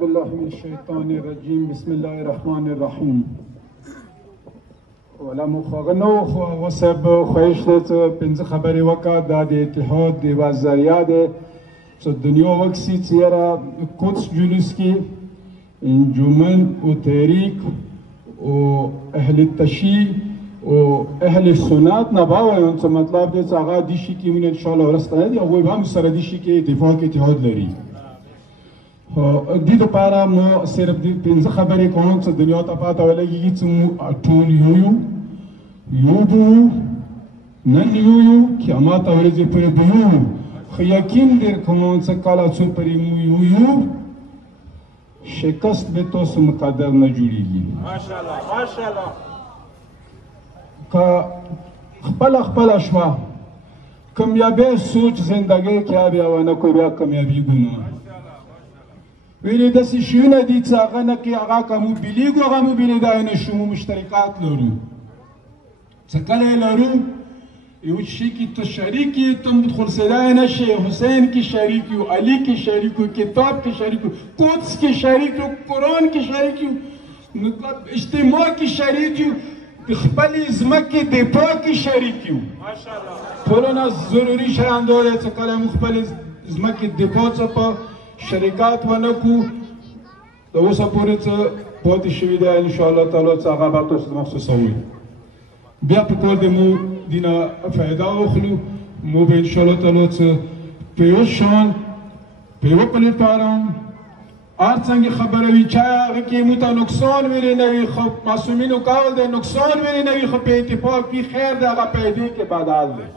بالله من الشيطان الرجيم بسم الله الرحمن الرحيم ولا مخاغنو وسب خويشت بنز خبري وكا دا دي اتحاد دي وزاريا دي الدنيا وكسي تيرا قدس جلوسكي انجمن وتاريك واهل التشيع واهل السنات نباوه انت مطلب دي تاغا ديشي كي من ان شاء الله ورسطانه دي اغوي بهم سر ديشي كي دفاع كي اتحاد لري دي دوپاره مو صرف دي پنځه خبرې کوم چې دنیا ته پاته ولګي چې مو ټول یو بو نن یو قیامت ورځې پرې بو خو یقین ډېر کوم چې کله څو پرې مو یو شکست به تاسو مقدر نه جوړیږي ماشاءالله ماشاءالله که خپل شوا کامیابی سوچ زندگی کې بیا ونه کو بیا کامیابی ګونه ویلی داسې شیونه دي چې هغه نه کې هغه که موبیلیږو هغه موبیلیدای نه شو مو مشترکات لرو څه کله یې لرو یو شي کې ته شریک یې ته خرڅېدای نه شې حسین کې شریک یو علي کې شریک یو کتاب کې شریک یو قدس کې شریک یو قرآن کې شریک یو اجتماع کې شریک یو د خپلې ځمکې دفاع کې شریک یو ټولو نه ضروري شیان دا دی چې کله موږ خپلې ځمکې دفاع څخه شرکات ونکو د اوسه پورې څه پاتې شوي دی انشاءالله تعالی څه هغه به تاسو ته مخصوصوي بیا پکار دی مو دینه فایده واخلو مو به انشاءالله تعالی څه په یو شان په یوه پلیټفارم هر څنګه خبره وي چې هغه کې مو ته نقصان ویلی نه وي خو معصومینو کول دی نقصان ویلی نه وي خو په اتفاق وي خیر دی هغه پیدې کې بدل دی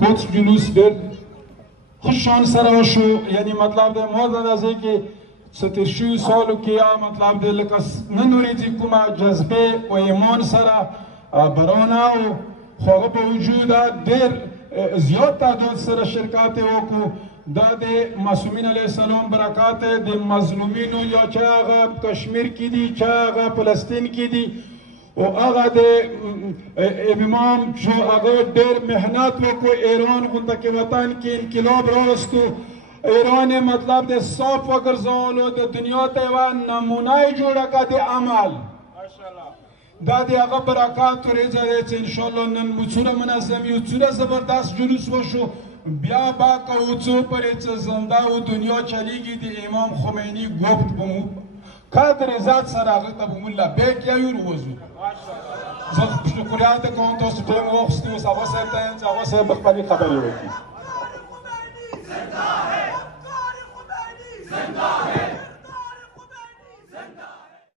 قدس جلوس ډېر خوشان سره شو یعنی مطلب دی ما د داسې کې څه تېر شویو سالو کې یا مطلب دی لکه نن ورځې کومه جذبې و ایمان سره برانه و خو هغه په وجود ډېر زیات تعداد سره شرکت یې وکړو دا د معصومین علیه السلام برکات د مظلومینو یا چې هغه کشمیر کې دي چې هغه فلسطین کې دي و هغه د امام جو هغه ډېر محنت وکړو ایران غونډه کې وطن کې انقلاب راوستو ایران مطلب د صاف وګرځولو د دنیا ته یوه نمونه یې جوړه کړه د عمل دا د هغه برکات ورځه دی چې انشاءالله نن مو څومره منظم یو څومره زبردست جلوس وشو بیا با که څو پرې څه زنده و دنیا چلیږي د امام خمینی گفت به مو قدر ذات سره هغه ته به مو لبیک یایو روزو زه شکریات کوم تاسو ټیم واخیستو اوس هغه صاحب ته هغه صاحب خپلې خبرې وکړي